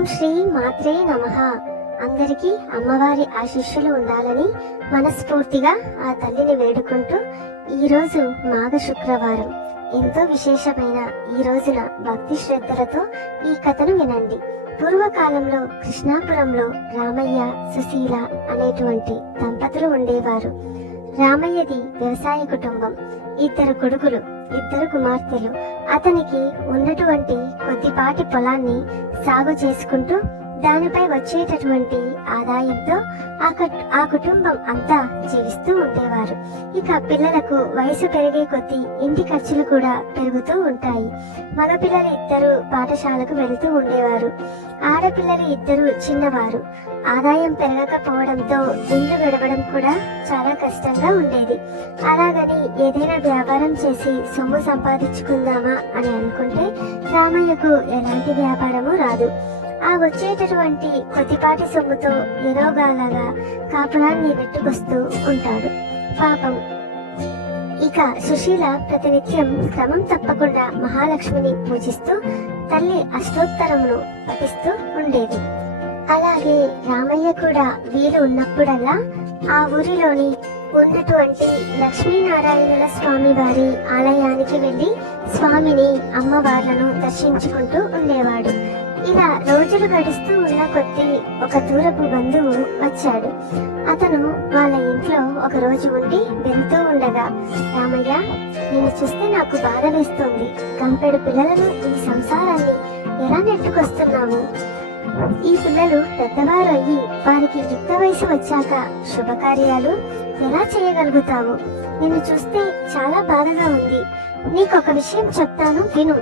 ఓం శ్రీ మాత్రే నమ. అందరికీ అమ్మవారి ఆశిష్యులు ఉండాలని మనస్ఫూర్తిగా ఆ తల్లిని వేడుకుంటూ ఈరోజు మాఘ శుక్రవారం. ఎంతో విశేషమైన ఈ రోజున భక్తి శ్రద్ధలతో ఈ కథను వినండి. పూర్వకాలంలో కృష్ణాపురంలో రామయ్య సుశీల అనేటువంటి దంపతులు ఉండేవారు. రామయ్యది వ్యవసాయ కుటుంబం. ఇద్దరు కొడుకులు ఇద్దరు కుమార్తెలు. అతనికి ఉన్నటువంటి కొద్దిపాటి పొలాన్ని సాగు చేసుకుంటూ దానిపై వచ్చేటటువంటి ఆదాయంతో ఆ ఆ కుటుంబం అంతా జీవిస్తూ ఉండేవారు. ఇక పిల్లలకు వయసు పెరిగే కొద్దీ ఇంటి ఖర్చులు కూడా పెరుగుతూ ఉంటాయి. మగపిల్లలు ఇద్దరు పాఠశాలకు వెళుతూ ఉండేవారు. ఆడపిల్లలు ఇద్దరు చిన్నవారు. ఆదాయం పెరగకపోవడంతో ఇల్లు గడవడం కూడా చాలా కష్టంగా ఉండేది. అలాగని ఏదైనా వ్యాపారం చేసి సొమ్ము సంపాదించుకుందామా అని అనుకుంటే రామయ్యకు ఎలాంటి వ్యాపారము రాదు. ఆ వచ్చేటటువంటి కొద్దిపాటి సొమ్ముతో ఎరోగాలాగా కాపురాన్ని నెట్టుకొస్తూ ఉంటాడు. పాపం. ఇక సుశీల ప్రతినిత్యం క్రమం తప్పకుండా మహాలక్ష్మిని పూజిస్తూ తల్లి అష్టోత్తరమును పఠిస్తూ ఉండేది. అలాగే రామయ్య కూడా వీలు ఉన్నప్పుడల్లా ఆ ఊరిలోని ఉన్నటువంటి లక్ష్మీనారాయణుల స్వామి వారి ఆలయానికి వెళ్ళి స్వామిని అమ్మవార్లను దర్శించుకుంటూ ఉండేవాడు. ఇలా రోజులు గడుస్తూ ఉన్న కొద్దీ ఒక దూరపు బంధువు వచ్చాడు. అతను వాళ్ళ ఇంట్లో ఒక రోజు ఉండి వెళ్తూ ఉండగా రామయ్య నేను చూస్తే నాకు బాధ వేస్తుంది గంపెడు పిల్లలను ఈ సంసారాన్ని ఎలా నెట్టుకొస్తున్నాము ఈ పిల్లలు పెద్దవారు అయ్యి వారికి యుక్త వయసు వచ్చాక శుభకార్యాలు ఎలా చేయగలుగుతావు? నిన్ను చూస్తే చాలా బాధగా ఉంది. నీకొక విషయం చెప్తాను విను.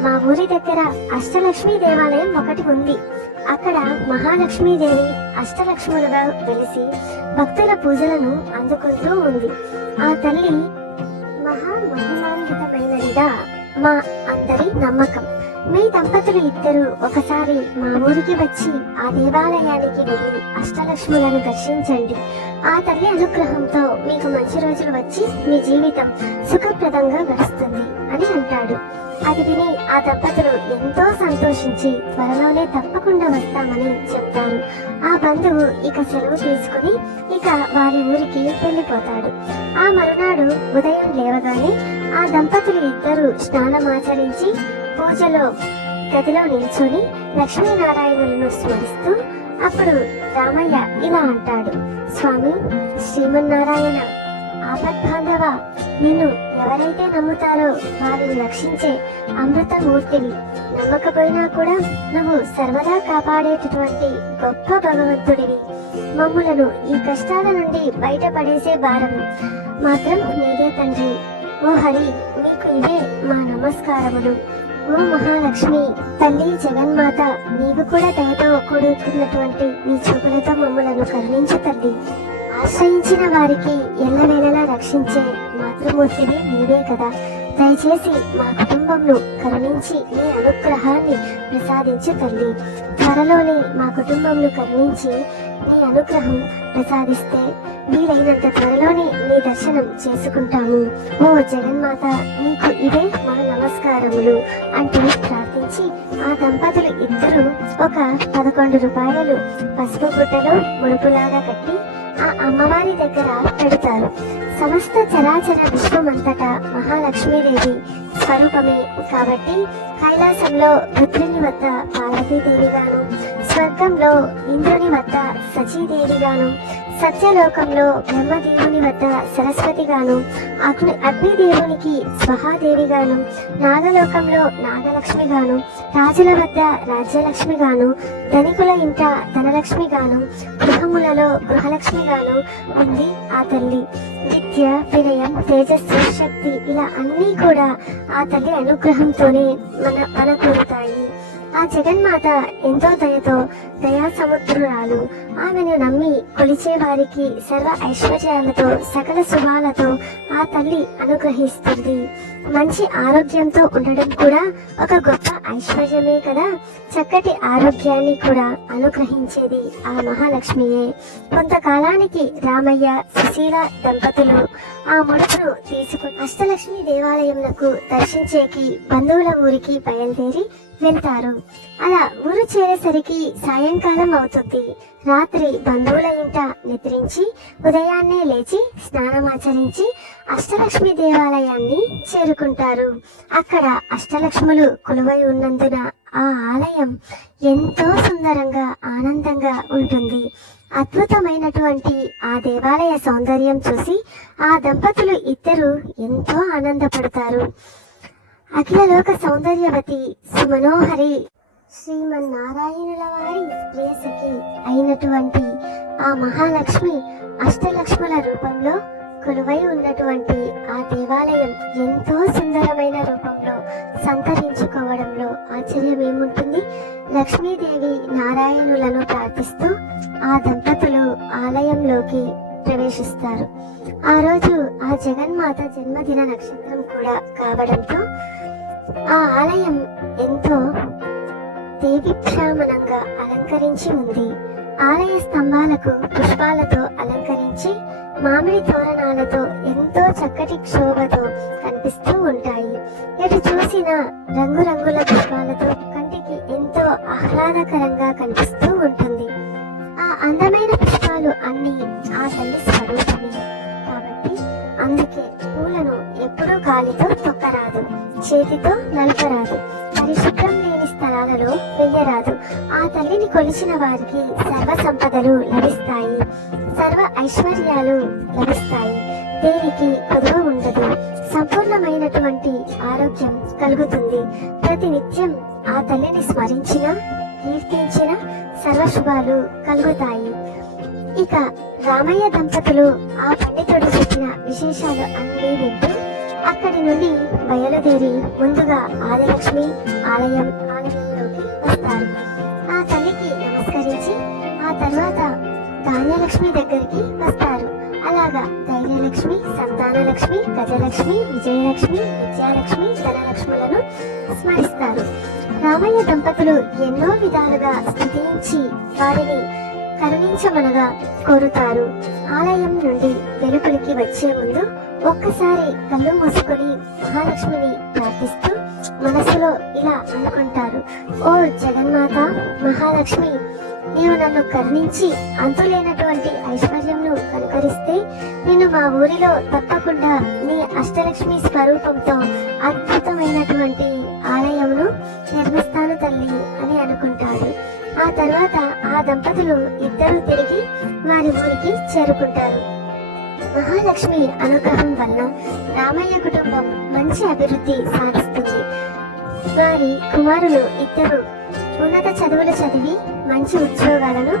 మా ఊరి దగ్గర అష్టలక్ష్మి దేవాలయం ఒకటి ఉంది. అక్కడ మహాలక్ష్మీదేవి అష్టలక్ష్ములుగా వెలిసి భక్తుల పూజలను అందుకుంటూ ఉంది. ఆ తల్లి మహామహిమాన్వితమైనదిగా మా అందరి నమ్మకం. మీ దంపతులు ఇద్దరు ఒకసారి మా ఊరికి వచ్చి ఆ దేవాలయానికి వెళ్ళి అష్టలక్ష్ములను దర్శించండి. ఆ తల్లి అనుగ్రహంతో మీకు మంచి రోజులు వచ్చి మీ జీవితం సుఖప్రదంగా గడుస్తుంది అని అంటాడు. అది విని ఆ దంపతులు ఎంతో సంతోషించి త్వరలోనే తప్పకుండా వస్తామని చెప్తారు. ఆ బంధువు ఇక సెలవు తీసుకుని ఇక వారి ఊరికి వెళ్ళిపోతాడు. ఆ మరునాడు ఉదయం లేవగానే ఆ దంపతులు ఇద్దరు స్నానమాచరించి పూజలో గదిలో నిల్చొని లక్ష్మీనారాయణులను స్మరిస్తూ అప్పుడు రామయ్య ఇలా అంటాడు. స్వామి శ్రీమన్నారాయణ ఆపద్బాంధవ నిన్ను ఎవరైతే నమ్ముతారో వారిని రక్షించే అమృతమూర్తివి నమ్మకపోయినా కూడా నువ్వు సర్వదా కాపాడేటటువంటి గొప్ప భగవంతుడివి. మమ్ములను ఈ కష్టాల నుండి బయటపడేసే భారం మాత్రం నీదే తండ్రి. ఓ హరి నీకు ఇవే మా నమస్కారములు. ఓ మహాలక్ష్మి తల్లి జగన్మాత నీవు కూడా దయతో ఒక్కడుతున్నటువంటి నీ చూపులతో మమ్మలను కరుణించు తల్లి ఆశ్రయించిన వారికి ఎల్లవేళలా రక్షించే మాతృమూర్తివి నీవే కదా. దయచేసి మా కుటుంబంను కరుణించి మీ అనుగ్రహాన్ని ప్రసాదించు తల్లి. త్వరలోనే మా కుటుంబంను కరుణించి మీ అనుగ్రహం ప్రసాదిస్తే వీలైనంత త్వరలోనే మీ దర్శనం చేసుకుంటాము. ఓ జగన్మాత నీకు ఇదే మా నమస్కారములు అంటూ ప్రార్థించి ఆ దంపతులు ఇద్దరు ఒక పదకొండు రూపాయలు పసుపు గుడ్డలో ముడుపులాగా కట్టి ఆ అమ్మవారి దగ్గర పెడతారు. సమస్త చరాచర విశ్వమంతటా మహాలక్ష్మీదేవి స్వరూపమే. కాబట్టి కైలాసంలో రుద్రుని వద్ద పార్వతీదేవిగాను స్వర్గంలో ఇంద్రుని వద్ద సచీదేవిగాను సత్యలోకంలో బ్రహ్మదేవుని వద్ద సరస్వతిగాను అగ్ని అగ్నిదేవునికి స్వహాదేవిగాను నాగలోకంలో నాగలక్ష్మిగాను రాజుల వద్ద రాజ్యలక్ష్మిగాను ధనికుల ఇంట ధనలక్ష్మిగాను గృహములలో గృహలక్ష్మిగాను ఉంది ఆ తల్లి. విద్య వినయం తేజస్సు శక్తి ఇలా అన్నీ కూడా ఆ తల్లి అనుగ్రహంతోనే మన మనకూరుతాయి. ఆ జగన్మాత ఎంతో దయతో దయా సముద్రురాలు ఆమెను నమ్మి కొలిచే వారికి సర్వ ఐశ్వర్యాలతో సకల శుభాలతో ఆ తల్లి అనుగ్రహిస్తుంది. మంచి ఆరోగ్యంతో ఉండడం కూడా ఒక గొప్ప ఐశ్వర్యమే కదా. చక్కటి ఆరోగ్యాన్ని కూడా అనుగ్రహించేది ఆ మహాలక్ష్మియే. కొంతకాలానికి రామయ్య సుశీల దంపతులు ఆ ముడుపును తీసుకుని అష్టలక్ష్మి దేవాలయంలో దర్శించేకి బంధువుల ఊరికి బయలుదేరి వెళ్తారు. అలా ఊరు చేరేసరికి సాయంకాలం అవుతుంది. రాత్రి బంధువుల ఇంట నిద్రించి ఉదయాన్నే లేచి స్నానమాచరించి అష్టలక్ష్మి దేవాలయాన్ని చేరుకుంటారు. అక్కడ అష్టలక్ష్ములు కొలువై ఉన్నందున ఆ ఆలయం ఎంతో సుందరంగా ఆనందంగా ఉంటుంది. అద్భుతమైనటువంటి ఆ దేవాలయ సౌందర్యం చూసి ఆ దంపతులు ఇద్దరు ఎంతో ఆనందపడతారు. అఖిలలోక సౌందర్యవతి సుమనోహరి. శ్రీమన్నారాయణుల వారి ప్రియసఖి అయినటువంటి ఆ మహాలక్ష్మి అష్టలక్ష్ముల రూపంలో కొలువై ఉన్నటువంటి ఆ దేవాలయం ఎంతో సుందరమైన రూపంలో సంతరించుకోవడంలో ఆశ్చర్యం ఏముంటుంది లక్ష్మీదేవి నారాయణులను ప్రార్థిస్తూ ఆ దంపతులు ఆలయంలోకి ప్రవేశిస్తారు. ఆ రోజు ఆ జగన్మాత జన్మదిన నక్షత్రం కూడా కావడంతో ఆ ఆలయం ఎంతో దేవిప్రామణంగా అలంకరించి ఉంది. ఆలయ స్తంభాలకు పుష్పాలతో అలంకరించి మామిడి తోరణాలతో ఎంతో చక్కటి క్షోభతో కనిపిస్తూ ఉంటాయి. ఎటు చూసిన రంగురంగుల పుష్పాలతో కంటికి ఎంతో ఆహ్లాదకరంగా కనిపిస్తూ ఉంటుంది. చేతితో నలపరాదు పరిశుభ్రం లేని స్థలాలలో వెయ్యరాదు. ఆ తల్లిని కొలిచిన వారికి సర్వ సంపదలు లభిస్తాయి. సర్వ ఐశ్వర్యాలు లభిస్తాయి. దేనికి కొదువ ఉండదు. సంపూర్ణమైనటువంటి ఆరోగ్యం కలుగుతుంది. ప్రతినిత్యం ఆ తల్లిని స్మరించిన కీర్తించిన సర్వశుభాలు కలుగుతాయి. ఇక రామయ్య దంపతులు ఆ పండితుడు చెప్పిన విశేషాలు అన్నీ వింటూ అక్కడి నుండి బయలుదేరి ముందుగా ఆదిలక్ష్మి ఆలయం ఆలయంలోకి వస్తారు. ఆ తల్లికి నమస్కరించి ఆ తర్వాత ధాన్యలక్ష్మి దగ్గరికి వస్తారు. అలాగా ధైర్యలక్ష్మి సంతానలక్ష్మి గజలక్ష్మి విజయలక్ష్మి విద్యాలక్ష్మి ధనలక్ష్ములను స్మరిస్తారు. రామయ్య దంపతులు ఎన్నో విధాలుగా స్థుతించి వారిని కరుణించమనగా కోరుతారు. ఆలయం నుండి వెలుపలికి వచ్చే ముందు ఒక్కసారి కళ్ళు మూసుకొని మహాలక్ష్మిని ప్రార్థిస్తూ మనసులో ఇలా అనుకుంటారు. ఓ జగన్మాత మహాలక్ష్మి నీవు నన్ను కరుణించి అంతులేనటువంటి ఐశ్వర్యంను కనుకరిస్తే నేను మా ఊరిలో తప్పకుండా నీ అష్టలక్ష్మి స్వరూపంతో అద్భుతమైనటువంటి ఆలయమును నిర్మిస్తాను తల్లి అని అనుకుంటాడు. ఆ తర్వాత ఆ దంపతులు ఇద్దరు తిరిగి వారి ఊరికి చేరుకుంటారు. మహాలక్ష్మి అనుగ్రహం వల్ల రామయ్య కుటుంబం మంచి అభివృద్ధి సాధిస్తుంది. వారి కుమారులు ఇద్దరు ఉన్నత చదువులు చదివి మంచి ఉద్యోగాలను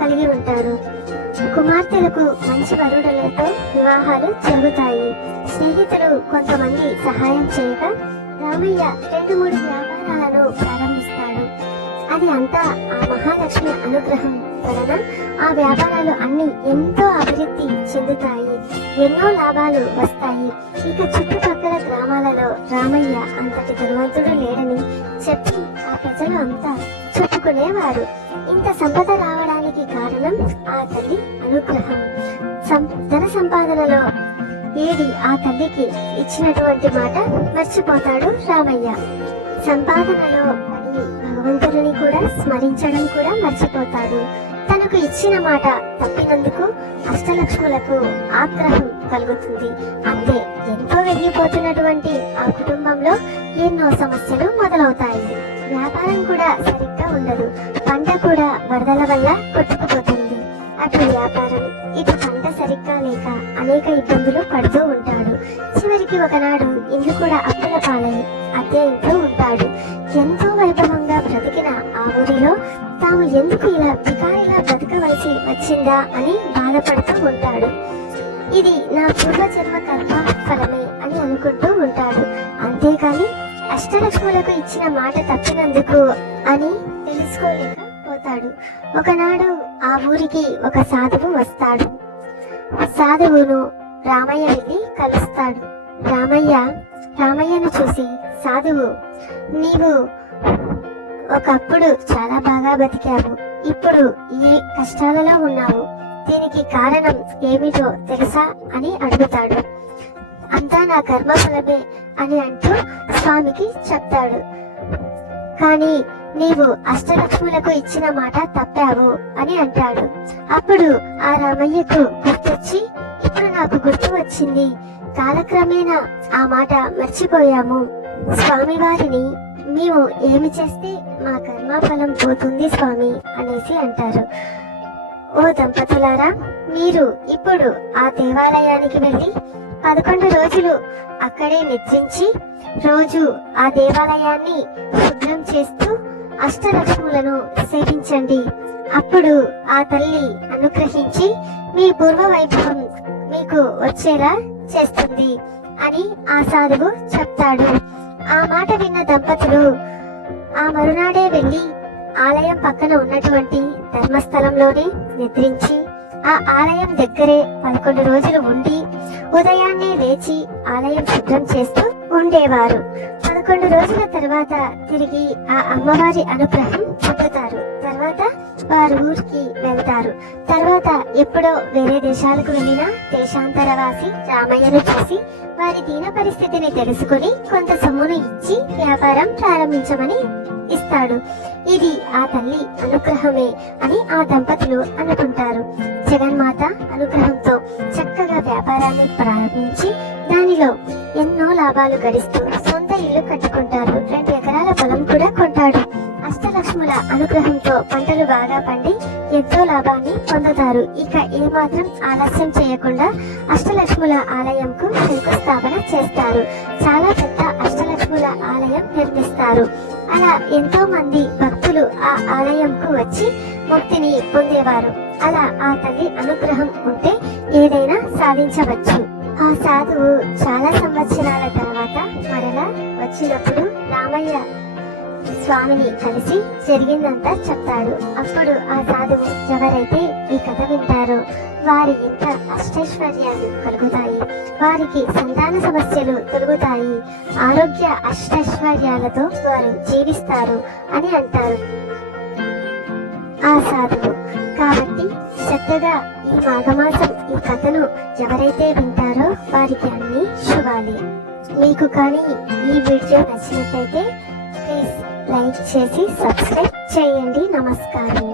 కలిగి ఉంటారు. కుమార్తెలకు మంచి వరుడులతో వివాహాలు జరుగుతాయి. స్నేహితులు కొంతమంది సహాయం చేయగా రామయ్య రెండు మూడు వ్యాపారాలను అది అంతా ఆ మహాలక్ష్మి అనుగ్రహం వలన ఆ వ్యాపారాలు అన్ని ఎంతో అభివృద్ధి చెందుతాయి. ఎన్నో లాభాలు వస్తాయి. ఇక చుట్టుపక్కల గ్రామాలలో రామయ్య అంతటి ధనవంతుడు లేడని చెప్పి ఆ ప్రజలు అంతా చెప్పుకునేవారు. ఇంత సంపద రావడానికి కారణం ఆ తల్లి అనుగ్రహం. సం- ధన సంపాదనలో ఏడి ఆ తల్లికి ఇచ్చినటువంటి మాట మర్చిపోతాడు రామయ్య. సంపాదనలో భగవంతుడిని కూడా స్మరించడం కూడా మర్చిపోతాడు. తనకు ఇచ్చిన మాట తప్పినందుకు అష్టలక్ష్ములకు ఆగ్రహం కలుగుతుంది. అంతే ఎంతో వెలిగిపోతున్నటువంటి ఆ కుటుంబంలో ఎన్నో సమస్యలు మొదలవుతాయి. వ్యాపారం కూడా సరిగ్గా ఉండదు. పంట కూడా వరదల వల్ల కొట్టుకుపోతుంది. అటు వ్యాపారం ఇటు పంట సరిగ్గా లేక అనేక ఇబ్బందులు పడుతూ ఉంటాడు. చివరికి ఒకనాడు ఇల్లు కూడా అప్పుల పాలై అనుకుంటూ ఉంటాడు అంతేకాని అష్టలక్ష్ములకు ఇచ్చిన మాట తప్పినందుకు అని తెలుసుకోలేకపోతాడు. ఒకనాడు ఆ ఊరికి ఒక సాధువు వస్తాడు. సాధువును రామయ్య వెళ్ళి కలుస్తాడు. రామయ్య రామయ్యను చూసి సాధువు నీవు ఒకప్పుడు చాలా బాగా బతికావు. ఇప్పుడు ఈ కష్టాలలో ఉన్నావు. దీనికి కారణం ఏమిటో తెలుసా? అని అడుగుతాడు. అంతా నా కర్మఫలమే అని అంటూ స్వామికి చెప్తాడు. కానీ నీవు అష్టలక్ష్ములకు ఇచ్చిన మాట తప్పావు అని అంటాడు. అప్పుడు ఆ రామయ్యకు గుర్తొచ్చి ఇప్పుడు నాకు గుర్తు వచ్చింది. కాలక్రమేణా ఆ మాట మర్చిపోయాము. స్వామివారిని మేము ఏమి చేస్తే మా కర్మఫలం పోతుంది స్వామి అనేసి అంటారు. ఓ దంపతులారా మీరు ఇప్పుడు ఆ దేవాలయానికి వెళ్ళి పదకొండు రోజులు అక్కడే నిద్రించి రోజు ఆ దేవాలయాన్ని శుభ్రం చేస్తూ అష్టలక్ష్ములను సేవించండి. అప్పుడు ఆ తల్లి అనుగ్రహించి మీ పూర్వ వైభవం మీకు వచ్చేలా చేస్తుంది అని ఆ సాధువు చెప్తాడు. ఆ మాట విన్న దంపతులు ఆ మరునాడే వెళ్ళి ఆలయం పక్కన ఉన్నటువంటి ధర్మస్థలంలోనే నిద్రించి ఆ ఆలయం దగ్గరే పదకొండు రోజులు ఉండి ఉదయాన్నే లేచి ఆలయం శుభ్రం చేస్తూ ఉండేవారు. పదకొండు రోజుల తర్వాత తిరిగి ఆ అమ్మవారి అనుగ్రహం పొందుతారు. తర్వాత వారు ఊరికి వెళ్తారు. తర్వాత ఎప్పుడో వేరే దేశాలకు వెళ్ళిన దేశాంతరవాసి రామయ్యను చూసి వారి దీన పరిస్థితిని తెలుసుకుని కొంత సొమ్మును ఇచ్చి వ్యాపారం ప్రారంభించమని ఇస్తాడు. ఇది ఆ తల్లి అనుగ్రహమే అని ఆ దంపతులు అనుకుంటారు. జగన్మాత అనుగ్రహంతో చక్కగా వ్యాపారాన్ని ప్రారంభించి దానిలో ఎన్నో లాభాలు గడిస్తూ సొంత ఇల్లు కట్టుకుంటారు. రెండు ఎకరాల పొలం కూడా కొంటాడు. అష్టలక్ష్ముల అనుగ్రహంతో పంటలు బాగా పండి ఎంతో లాభాన్ని పొందుతారు. ఇక ఏమాత్రం ఆలస్యం చేయకుండా అష్టలక్ష్ముల ఆలయంకు శంకుస్థాపన చేస్తారు. చాలా పెద్ద అష్టలక్ష్ముల ఆలయం నిర్మిస్తారు. అలా ఎంతో మంది భక్తులు ఆ ఆలయంకు వచ్చి ముక్తిని పొందేవారు. అలా ఆ తల్లి అనుగ్రహం ఉంటే ఏదైనా సాధించవచ్చు. ఆ సాధువు చాలా సంవత్సరాల తర్వాత మరలా వచ్చినప్పుడు రామయ్య స్వామిని కలిసి జరిగిందంతా చెప్తాడు అప్పుడు ఆ సాధువు ఎవరైతే ఈ కథ వింటారో వారి ఎంత అష్టైశ్వర్యాలు కలుగుతాయి. వారికి సంతాన సమస్యలు తొలుగుతాయి. ఆరోగ్య అష్టైశ్వర్యాలతో వారు జీవిస్తారు అని అంటారు. ఆ సాధువు. కాబట్టి చక్కగా ఈ మాఘమాసం ఈ కథను ఎవరైతే వింటారో వారికి అన్ని శుభాలే. మీకు కానీ ఈ వీడియో నచ్చినట్లయితే లైక్ చేసి సబ్స్క్రైబ్ చేయండి. నమస్కారం.